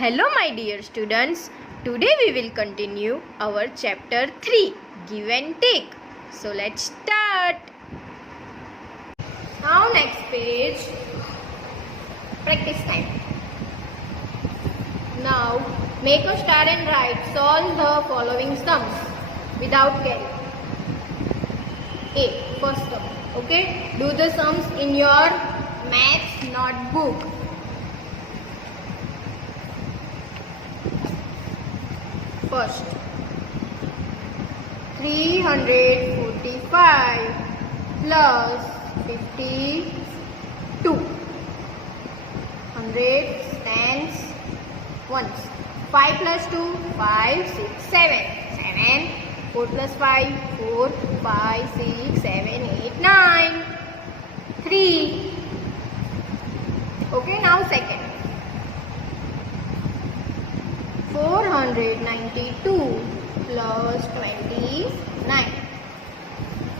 Hello my dear students, today we will continue our chapter 3, Give and Take. So let's start. Now next page, practice time. Now make a star and write, solve the following sums without carry. A, first sum, okay? Do the sums in your maths notebook. First, 345 plus 52. 100 stands once. 5 plus 2, 5, 6, 7. 7. 4 plus 5, 4, 5, 6, 7, 8, 9. 3. Okay, now second. 492 plus 29.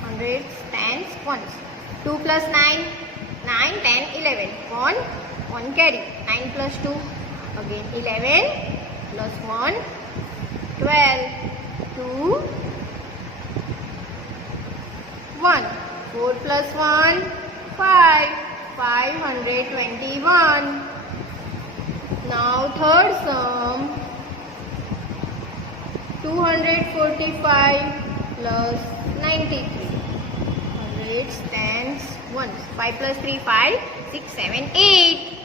100 stands once. 2 plus 9, 9, 10, 11. 1 carry. 9 plus 2, again 11 plus 1, 12. 2, 1. 4 plus 1, 5. 521. Now third sum. 245 plus 93. 100 stands once. 5 plus 3, 5, 6, 7, 8.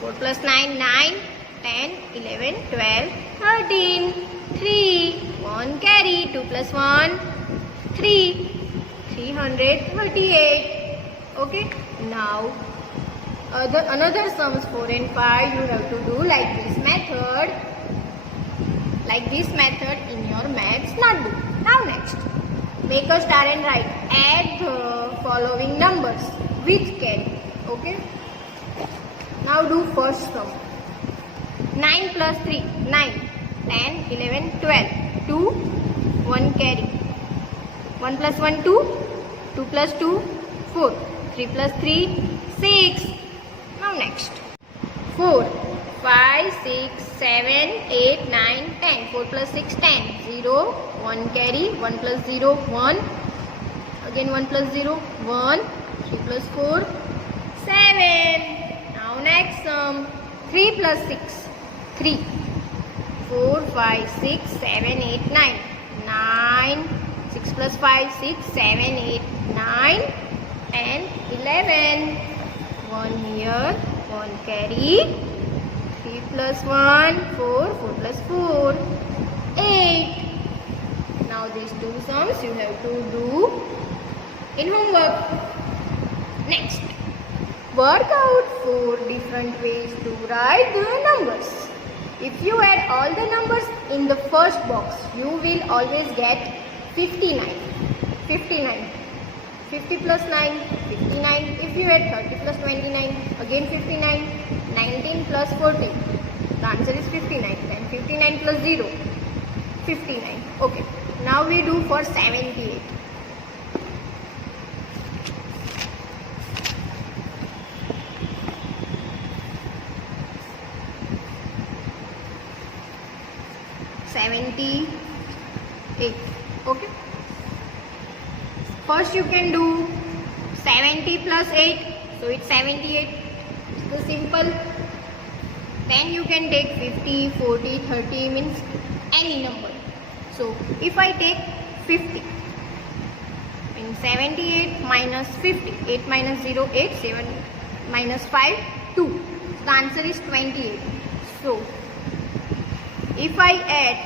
4 plus 9, 9, 10, 11, 12, 13. 3, 1 carry. 2 plus 1, 3. 338. Okay. Now another sums 4 and 5 you have to do like this method. Like this method in your maths notebook. Now next, make a star and write, add the following numbers with carry. Okay. Now do first sum. 9 plus 3, 9. 10, 11, 12. 2, 1 carry. 1 plus 1, 2. 2 plus 2, 4. 3 plus 3, 6. Now next. 4, 5, 6, 7, 8, 9, 10. 4 plus 6, 10. 0, 1 carry. 1 plus 0, 1. Again 1 plus 0, 1. 3 plus 4, 7. Now next sum. 3 plus 6, 3. 4, 5, 6, 7, 8, 9. 9. 6 plus 5, 6, 7, 8, 9, 10, 11. 1 here, 1 carry. 3 plus 1, 4, 4 plus 4, 8. Now these two sums you have to do in homework. Next, work out 4 different ways to write the numbers. If you add all the numbers in the first box, you will always get 59. 59. 50 plus 9, 59. If you add 30 plus 29, again 59. 19 plus 40. The answer is 59. Then 59 plus 0, 59. Okay. Now we do for 78. Okay. First you can do 70 plus 8. So it's 78. So simple. Then you can take 50, 40, 30 means any number. So if I take 50 means 78 minus 50. 8 minus 0, 8. 7 minus 5, 2. So the answer is 28. So if I add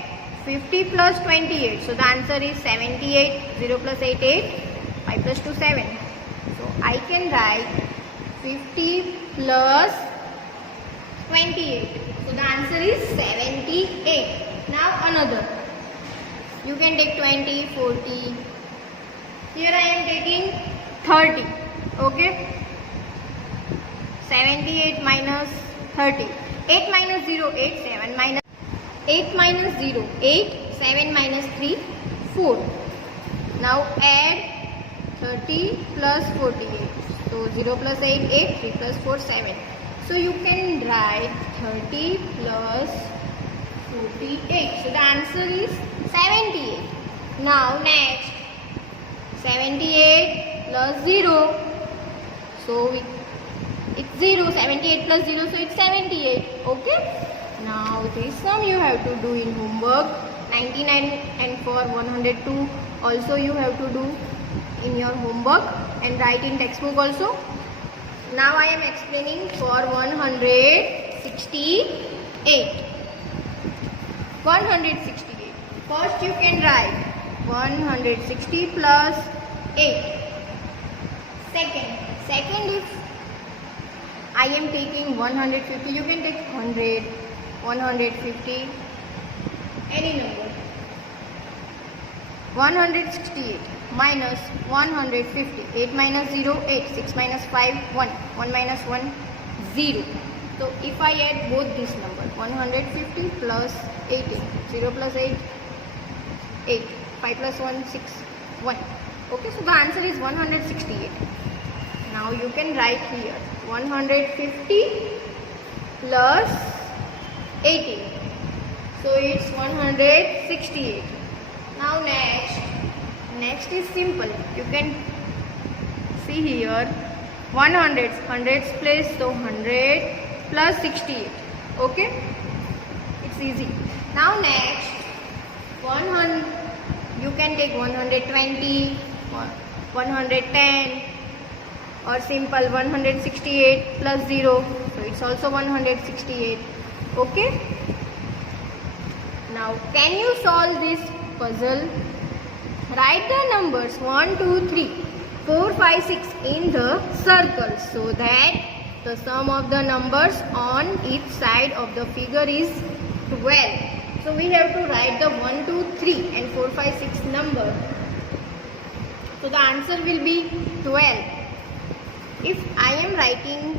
50 plus 28, so the answer is 78. 0 plus 8, 8. 5 plus 2, 7. So I can write 50 plus 28. So the answer is 78. Now another. You can take 20, 40. Here I am taking 30. Okay. 78 minus 30. 8 minus 0, 8. 7 minus 8 minus 0, 8. 7 minus 3, 4. Now add 30 plus 48. So 0 plus 8, 8. 3 plus 4, 7. So you can write 30 plus 48. So the answer is 78. Now next, 78 plus 0. So it's 0. 78 plus 0, so it's 78. Okay. Now this sum you have to do in homework. 99 and for 102 also you have to do in your homework and write in textbook also. Now I am explaining for 168. 168. First you can write 160 plus 8. Second if I am taking 150, you can take 100, 150, any number. 168 minus 150. 8 minus 0, 8. 6 minus 5, 1. 1 minus 1, 0. So if I add both these numbers, 150 plus 80. 0 plus 8, 8. 5 plus 1, 6, 1. Okay, so the answer is 168. Now you can write here 150 plus 80. So it's 168. Now next is simple. You can see here 100's place, so 100 plus 68. Okay, it's easy. Now next 100, you can take 120 or 110 or simple 168 plus 0, so it's also 168. Okay. Now can you solve this puzzle? Write the numbers 1, 2, 3, 4, 5, 6 in the circle so that the sum of the numbers on each side of the figure is 12. So we have to write the 1, 2, 3 and 4, 5, 6 number. So the answer will be 12. If I am writing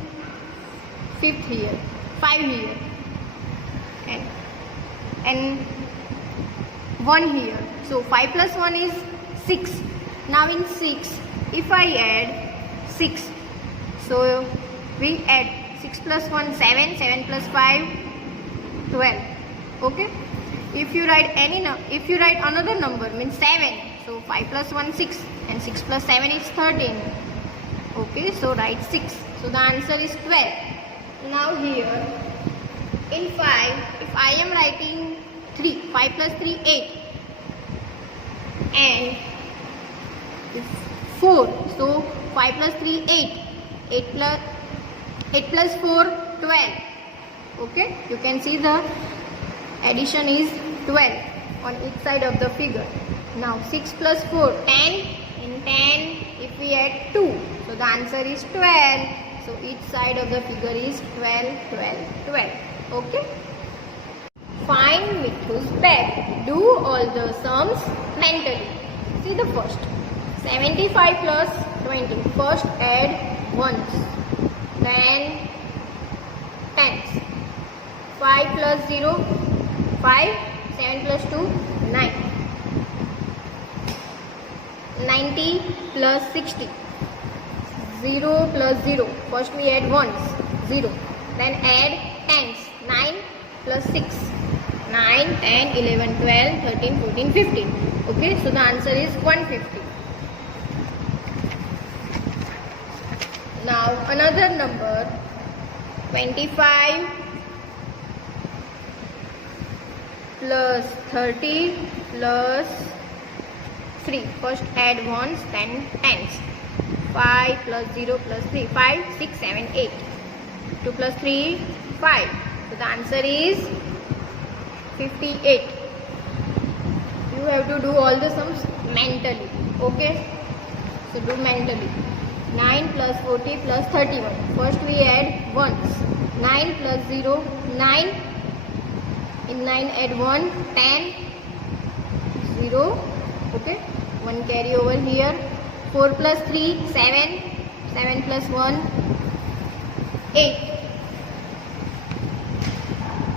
5th here, 5 here and 1 here. So 5 plus 1 is 6. Now in 6, if I add 6, so we add 6 plus 1, 7, 7 plus 5, 12. Okay. If you write another number, means 7. So 5 plus 1, 6, and 6 plus 7 is 13. Okay, so write 6. So the answer is 12. Now here in 5, if I am writing 3, 5 plus 3, 8. And 4. So 5 plus 3, 8. 8 plus 4, 12. Okay, you can see the addition is 12 on each side of the figure. Now 6 plus 4, 10. In 10, if we add 2, so the answer is 12. So each side of the figure is 12, 12, 12. Okay. Find Mithu's bag. Do all the sums mentally. See the first. 75 plus 20. First add ones. Then tens. 5 plus 0. 5. 7 plus 2. 9. 90 plus 60. 0 plus 0. First we add ones. 0. Then add tens. 9 plus 6. 9, 10, 11, 12, 13, 14, 15. Okay, so the answer is 150. Now another number, 25 plus 30 plus 3. First add ones, then tens. 5 plus 0 plus 3. 5, 6, 7, 8. 2 plus 3, 5. So the answer is 58. You have to do all the sums mentally. Okay, so do mentally. 9 plus 40 plus 31. First we add ones. 9 plus 0, 9. In 9 add 1, 10, 0. Okay, 1 carry over here. 4 plus 3, 7. 7 plus 1, 8.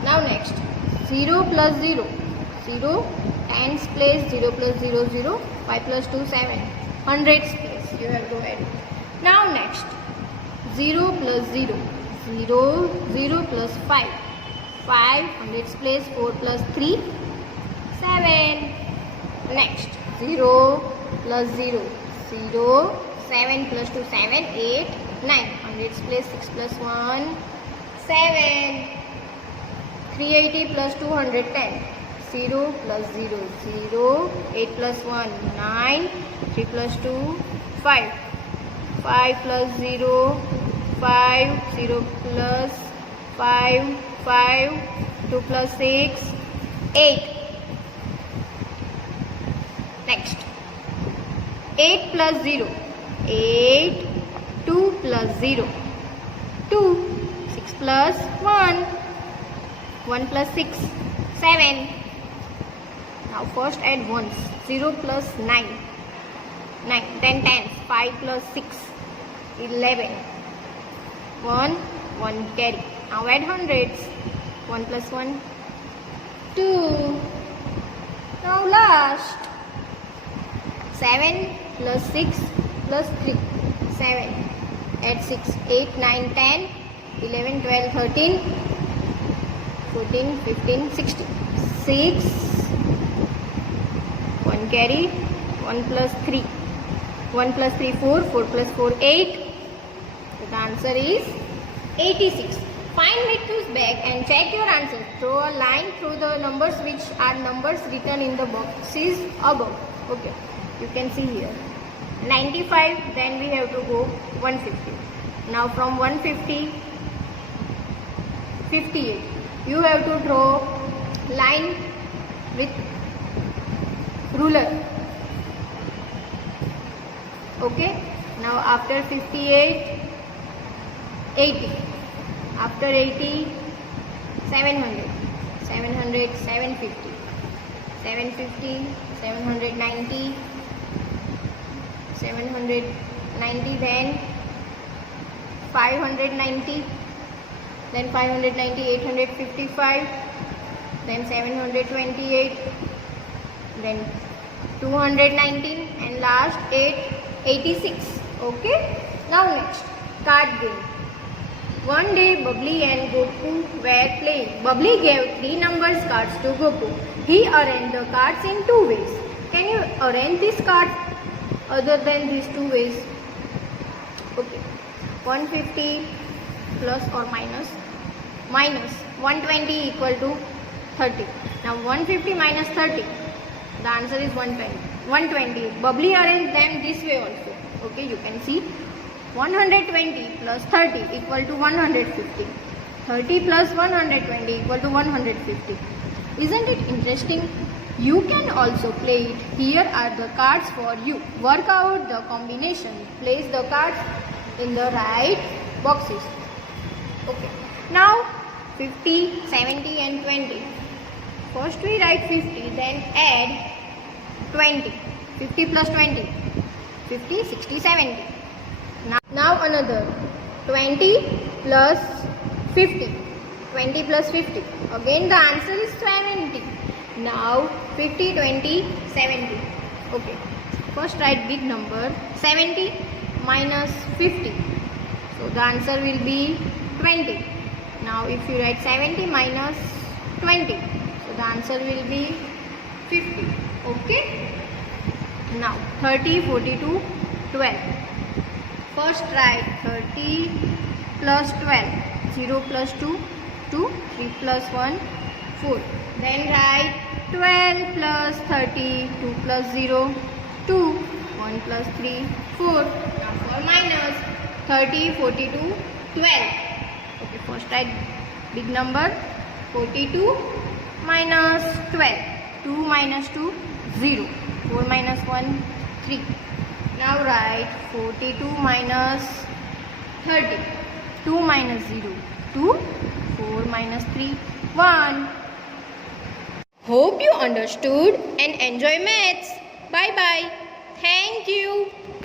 Now next. 0 plus 0, 0, tens place, 0 plus 0, 0, 5 plus 2, 7, hundreds place, you have to add. Now next, 0 plus 0, 0, 0 plus 5. 5 hundreds place, 4 plus 3, 7. Next, 0 plus 0, 0. 7 plus 2, 7, 8, 9. Hundreds place, 6 plus 1, 7. 380 plus 210. 0 plus 0, 0. 8 plus 1, 9. 3 plus 2, 5. 5 plus 0, 5. 0 plus 5, 5. 2 plus 6, 8. Next, 8 plus 0, 8. 2 plus 0, 2. 6 plus 1, 1 plus 6, 7. Now first add ones. 0 plus 9, 9. 10 tens. 5 plus 6, 11. 1, 1 carry. Now add hundreds. 1 plus 1, 2. Now last. 7 plus 6 plus 3, 7. Add 6, 8, 9, 10, 11, 12, 13, 14, 15, 16. 6, 1 carry, 1 plus 3. 1 plus 3, 4, 4 plus 4, 8. So the answer is 86. Find Mithu's bag and check your answers. Draw a line through the numbers which are numbers written in the boxes above. Okay, you can see here. 95, then we have to go 150. Now from 150, 58. You have to draw line with ruler. Okay. Now after 58, 80. After 80, 700. 700, 750. 750, 790. 790, then 590, then 590, 855, then 728, then 219, and last 86. Okay. Now next, card game. One day Bubbly and Gopu were playing. Bubbly gave 3 numbers cards to Gopu. He arranged the cards in 2 ways. Can you arrange these cards other than these 2 ways? Okay. 150 plus or minus 120 equal to 30. Now 150 minus 30, the answer is 120. Bubbly arranged them this way also. Okay, you can see 120 plus 30 equal to 150. 30 plus 120 equal to 150. Isn't it interesting? You can also play it. Here are the cards for you. Work out the combination. Place the cards in the right boxes. Okay. Now 50, 70 and 20. First we write 50, then add 20. 50 plus 20. 50, 60, 70. Now another 20 plus 50. 20 plus 50. Again the answer is 70. Now 50, 20, 70. Okay. First write big number. 70 minus 50. So the answer will be 20. Now if you write 70 minus 20. So the answer will be 50. Okay. Now 30, 42, 12. First write 30 plus 12. 0 plus 2, 2. 3 plus 1, 4. Then write 12 plus 30. 2 plus 0, 2. 1 plus 3, 4. Now for minus 30, 42, 12. Okay, first write big number 42 minus 12. 2 minus 2, 0. 4 minus 1, 3. Now write 42 minus 30. 2 minus 0, 2. 4 minus 3, 1. Hope you understood and enjoy maths. Bye bye. Thank you.